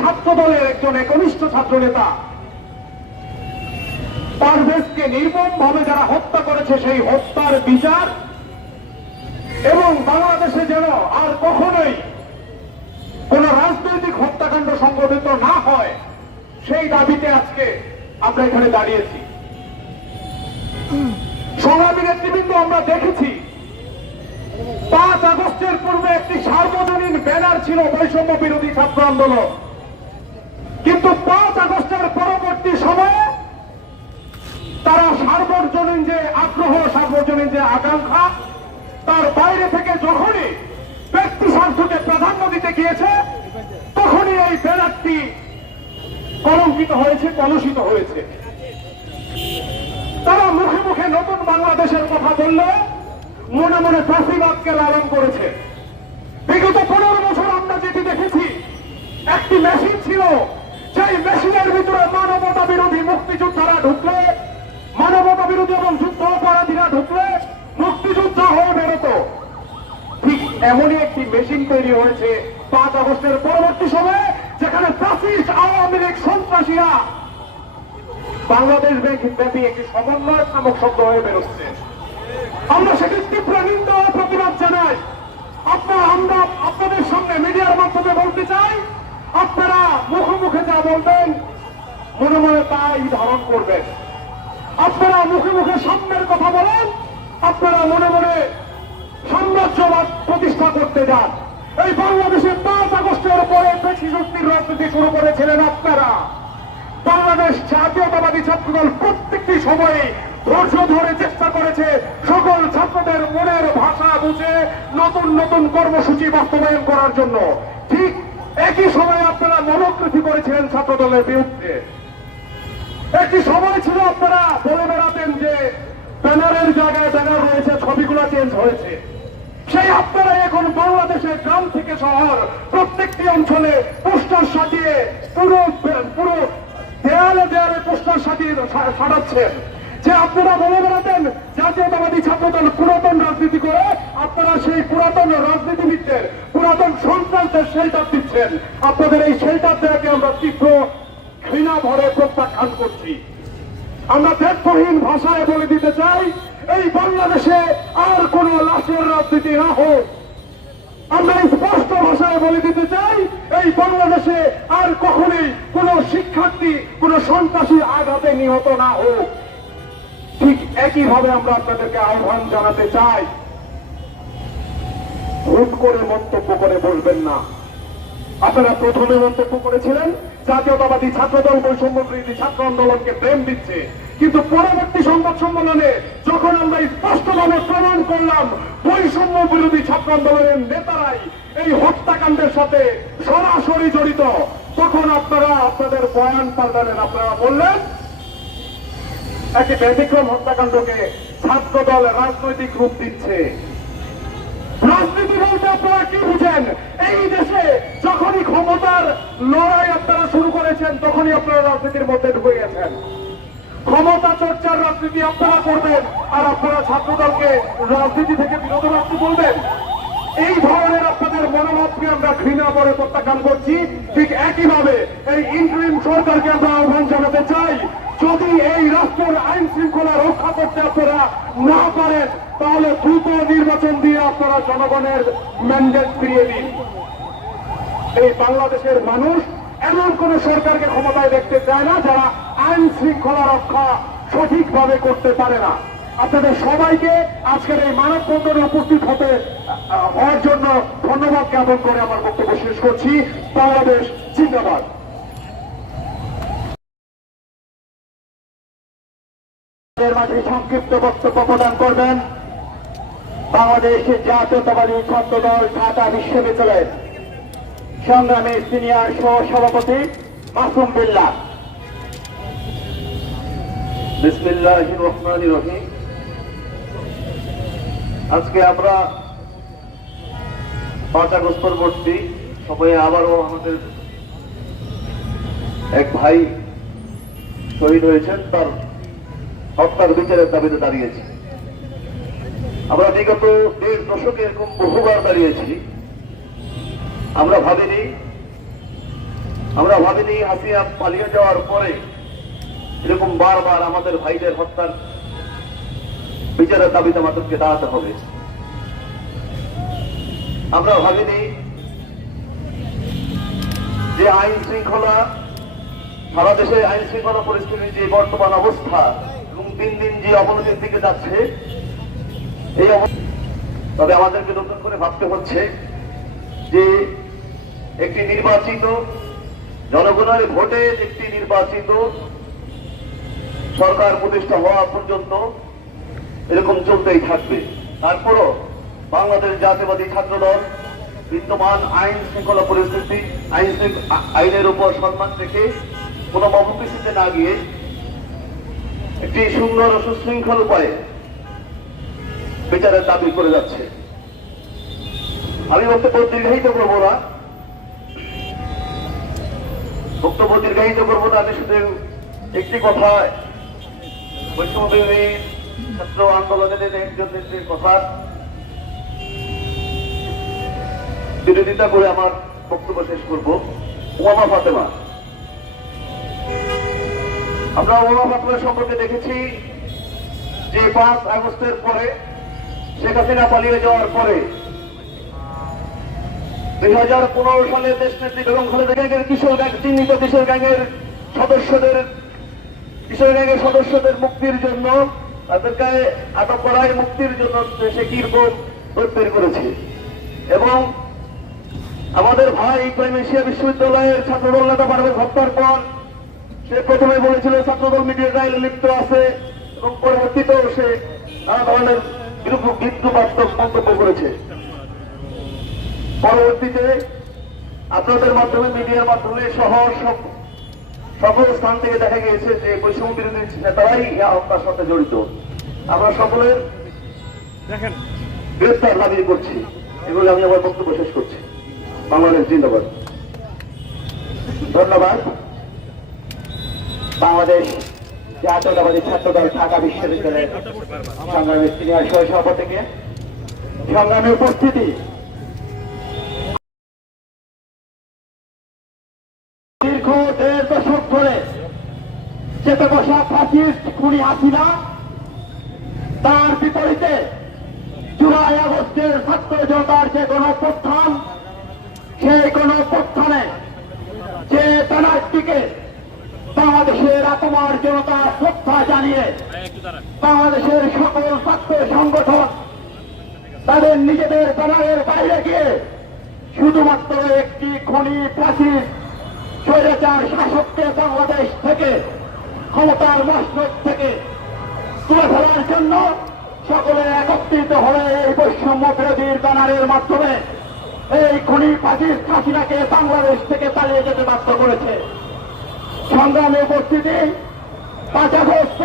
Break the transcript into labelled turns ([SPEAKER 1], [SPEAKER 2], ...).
[SPEAKER 1] ছাত্র দলের একজন একনিষ্ঠ ছাত্র নেতা পারভেজকে নির্মম ভাবে যারা হত্যা করেছে, সেই হত্যার বিচার এবং বাংলাদেশে যেন আর কখনোই কোন রাজনৈতিক হত্যাকাণ্ড সংগঠিত না হয়, সেই দাবিতে আজকে আমরা এখানে দাঁড়িয়েছি। সংগ্রামী নেতৃবৃন্দ, আমরা দেখেছি, পাঁচ আগস্টের পূর্বে একটি সার্বজনীন ব্যানার ছিল বৈষম্য বিরোধী ছাত্র আন্দোলন। কিন্তু পাঁচ আগস্টের পরবর্তী সময়ে তারা সার্বজনীন যে আগ্রহ, সার্বজনীন যে আকাঙ্ক্ষা, তার বাইরে থেকে যখনই ব্যক্তি স্বার্থকে প্রাধান্য দিতে গিয়েছে, তখনই এই ব্যানারটি কলঙ্কিত হয়েছে, কলুষিত হয়েছে। তারা মুখে মুখে নতুন বাংলাদেশের কথা বললে মনে মনে ফাঁসিবাদকে লালন করেছে। বিগত পনেরো বছর আমরা যেটি দেখেছি, একটি মেশিন ছিল সেই মেশিনের ভিতরে মানবতা বিরোধী মুক্তিযোদ্ধারা ঢুকলে মানবতা বিরোধী এবং যুদ্ধ অপরাধীরা ঢুকলে মুক্তিযোদ্ধা হয়ে বেরোতো। ঠিক এমনই একটি মেশিন তৈরি হয়েছে পাঁচ আগস্টের পরবর্তী সময়ে, যেখানে ফ্যাসিস্ট আওয়ামী লীগ সন্ত্রাসীরা বাংলাদেশ ব্যাংক ব্যাপী একটি সমন্বয় নামক শব্দ হয়ে বেরোচ্ছে। আমরা সেটি তীব্র নিন্দা ও প্রতিবাদ জানাই। আপনার আমরা আপনাদের সামনে মিডিয়ার মাধ্যমে বলতে চাই আপনারা মুখে যা বলবেন, মনে মনে তাই ধারণ করবেন। আপনারা মুখে মুখে সাম্যের কথা বলেন, আপনারা মনে মনে সাম্রাজ্যবাদ প্রতিষ্ঠা করতে যান। এই বাংলাদেশে পাঁচ আগস্টের পরে পেশি শক্তির রাজনীতি শুরু করেছিলেন আপনারা। বাংলাদেশ জাতীয়তাবাদী ছাত্রদল প্রত্যেকটি সময়ে ধৈর্য ধরে চেষ্টা করেছে সকল ছাত্রদের মনের ভাষা বুঝে নতুন নতুন কর্মসূচি বাস্তবায়ন করার জন্য। একই সময়ে আপনারা মনোকৃতি করেছিলেন ছাত্রদলের বিরুদ্ধে। একটি সময় ছিল আপনারা বলে বেড়াতেন যে ব্যানারের জায়গায় ব্যানার রয়েছে, ছবিগুলো চেঞ্জ হয়েছে। সেই আপনারা এখন বাংলাদেশের গ্রাম থেকে শহর, প্রত্যেকটি অঞ্চলে পোস্টার সাজিয়ে পুরো পুরো দেয়ালে দেয়ালে পোস্টার সাজিয়ে সাজাচ্ছেন। যে আপনারা বলে বেড়াতেন জাতীয়তাবাদী ছাত্রদল পুরাতন রাজনীতি করে, আপনারা সেই পুরাতন রাজনীতিবিদদের পুরাতন সন্ত্রাসদের শেল্টার দিচ্ছেন। আপনাদের এই শেল্টার দেওয়াকে আমরা তীব্র ঘৃণা ভরে প্রত্যাখ্যান করছি। আমরা দেশহীন ভাষায় বলে দিতে চাই, এই বাংলাদেশে আর কোন লাশের রাজনীতি না হোক। আমরা স্পষ্ট ভাষায় বলে দিতে চাই, এই বাংলাদেশে আর কখনোই কোন শিক্ষার্থী, কোন সন্ত্রাসী আঘাতে নিহত না হোক। ঠিক একইভাবে আমরা আপনাদেরকে আহ্বান জানাতে চাই হুট করে মন্তব্য করে বলবেন না। আপনারা প্রথমে মন্তব্য করেছিলেন, জাতীয়তাবাদী ছাত্রদল বৈষম্য বিরোধী ছাত্র আন্দোলনকে প্রেম দিচ্ছে। কিন্তু পরবর্তী সংবাদ সম্মেলনে যখন আমরা স্পষ্টভাবে প্রমাণ করলাম, বৈষম্য বিরোধী ছাত্র আন্দোলনের নেতারাই এই হত্যাকাণ্ডের সাথে সরাসরি জড়িত। তখন আপনারা আপনাদের বয়ান পাল্টালেন, আপনারা বললেন, একটি ব্যতিক্রম হত্যাকাণ্ডকে ছাত্রদল রাজনৈতিক রূপ দিচ্ছে। রাজনীতি বলতে আপনারা কি বুঝেন? এই দেশে যখনই ক্ষমতার লড়াই আপনারা শুরু করেছেন, তখনই আপনারা রাজনীতির মধ্যে ঢুকে গেছেন। ক্ষমতা চর্চার রাজনীতি আপনারা করবেন, আর আপনারা ছাত্রদলকে রাজনীতি থেকে বিরত রাখতে বলবেন। এই ধরনের আপনাদের মনোভাবকে আমরা ঘৃণা করে প্রত্যাখ্যান করছি। ঠিক একইভাবে এই ইন্টারিম সরকারকে আমরা আহ্বান জানাতে চাই, যদি এই রাষ্ট্রের আইন শৃঙ্খলা রক্ষা করতে আপনারা না পারেন তাহলে দ্রুত নির্বাচন দিয়ে আপনারা জনগণের ম্যান্ডেট ফিরিয়ে দিন। এই বাংলাদেশের মানুষ এমন কোন সরকারকে ক্ষমতায় দেখতে চায় না যারা আইন শৃঙ্খলা রক্ষা সঠিকভাবে করতে পারে না। আপনাদের সবাইকে আজকের এই মানববন্ধনে উপস্থিত হতে হওয়ার জন্য ধন্যবাদ জ্ঞাপন করে আমার বক্তব্য শেষ করছি। বাংলাদেশ জিন্দাবাদ। সংক্ষিপ্ত বক্তব্য প্রদান করবেন বাংলাদেশের জাতীয়তাবাদী ছাত্রদল ঢাকা বিশ্ববিদ্যালয়ের সংগ্রামী সিনিয়র সহ সভাপতি মাসুম
[SPEAKER 2] রহিম। আজকে আমরা পাঁচ আগস্ট পরবর্তী সময়ে আবারও আমাদের এক ভাই শহীদ হয়েছেন, তার হত্যার বিচারের দাবিতে দাঁড়িয়েছি। আমরা বিগত দেড় দশকে এরকম বহুবার দাঁড়িয়েছি। আমরা ভাবিনি আমরা ভাবিনি হাসিয়া পালিয়ে যাওয়ার পরে এরকম বারবার আমাদের ভাইদের হত্যার বিচারের দাবিতে আমাদেরকে দাঁড়াতে হবে। আমরা ভাবিনি যে আইন শৃঙ্খলা, সারা দেশে আইন শৃঙ্খলা পরিস্থিতির যে বর্তমান অবস্থা এবং দিন দিন যে অবনতির দিকে যাচ্ছে এই তবে আমাদেরকে নতুন করে ভাবতে হচ্ছে যে একটি নির্বাচিত জনগণের ভোটে একটি নির্বাচিত সরকার প্রতিষ্ঠা হওয়া পর্যন্ত এরকম চলতেই থাকবে। তারপরও বাংলাদেশ জাতীয়বাদী ছাত্র দল বিদ্যমান আইন শৃঙ্খলা পরিস্থিতি, আইন আইনের উপর সম্মান রেখে কোনো মহপিসিতে না গিয়ে একটি সুন্দর সুশৃঙ্খল উপায়ে বিচারের দাবি করে যাচ্ছে। আমি বক্তব্য দীর্ঘায়িত করব না। বক্তব্য দীর্ঘায়িত করব না, আমি শুধু একটি কথা। বৈষম্যবিরোধী ছাত্র আন্দোলনের একজন নেত্রীর কথা। বিরোধিতা করে আমার বক্তব্য শেষ করব। ওমামা ফাতেমা। আমরা ওমামা ফাতেমা সম্পর্কে দেখেছি যে পাঁচ আগস্টের পরে শেখ হাসিনা পালিয়ে যাওয়ার পরে দুই হাজার পনেরো সালে দেশ নেত্রী বেগম খালেদা গ্যাংয়ের কিশোর গ্যাং চিহ্নিত কিশোর গ্যাংয়ের সদস্যদের কিশোর গ্যাংয়ের সদস্যদের মুক্তির জন্য তাদেরকে আটক করায়, মুক্তির জন্য সে কীরকম তৈরি করেছে। এবং আমাদের ভাই ইব্রাহিম এশিয়া বিশ্ববিদ্যালয়ের ছাত্রদল নেতা পারভেজ হত্যার পর সে প্রথমে বলেছিল ছাত্রদল মিডিয়া ট্রায়ালে লিপ্ত আছে এবং পরবর্তীতেও সে নানা ধরনের বিরূপ বিদ্রুপাত্মক মন্তব্য করেছে। পরবর্তীতে আপনাদের মাধ্যমে মিডিয়ার মাধ্যমে সহ সকল স্থান থেকে দেখা গিয়েছে যে বৈষম্য বিরোধী নেতারাই হত্যার সাথে জড়িত। আমরা সকলের
[SPEAKER 1] দেখেন।
[SPEAKER 2] গ্রেফতার দাবি করছি এগুলো আমি আমার বক্তব্য শেষ করছি। বাংলাদেশ জিন্দাবাদ।
[SPEAKER 3] ধন্যবাদ। বাংলাদেশ জাতীয়তাবাদী ছাত্রদল ঢাকা বিশ্ববিদ্যালয়ের সংগ্রামী সিনিয়র সহ সভাপতিকে সংগ্রামী উপস্থিতি। দীর্ঘ দেড় দশক ধরে চেপে বসা ফাঁসিস্ট খুনি হাসিনা, তার বিপরীতে জুলাই আগস্টের ছাত্র জনতার যে গণপ্রত্থান সেই গণপ্রত্থানে যে ব্যানারটিকে বাংলাদেশের আপামার জনতা শ্রদ্ধা জানিয়ে বাংলাদেশের সকল ছাত্র সংগঠন, তাদের নিজেদের ব্যানারের বাইরে গিয়ে শুধুমাত্র একটি খনি প্রাচীর, স্বৈরাচার শাসককে বাংলাদেশ থেকে, ক্ষমতার মসনদ থেকে তুলে ফেলার জন্য সকলে একত্রিত হয়ে এই বৈষম্য বিরোধীর ব্যানারের মাধ্যমে এই খনি পাখির খাসিনাকে বাংলাদেশ থেকে পালিয়ে যেতে বাধ্য করেছে। সংগ্রামে উপস্থিতি পাঁচ আগস্ট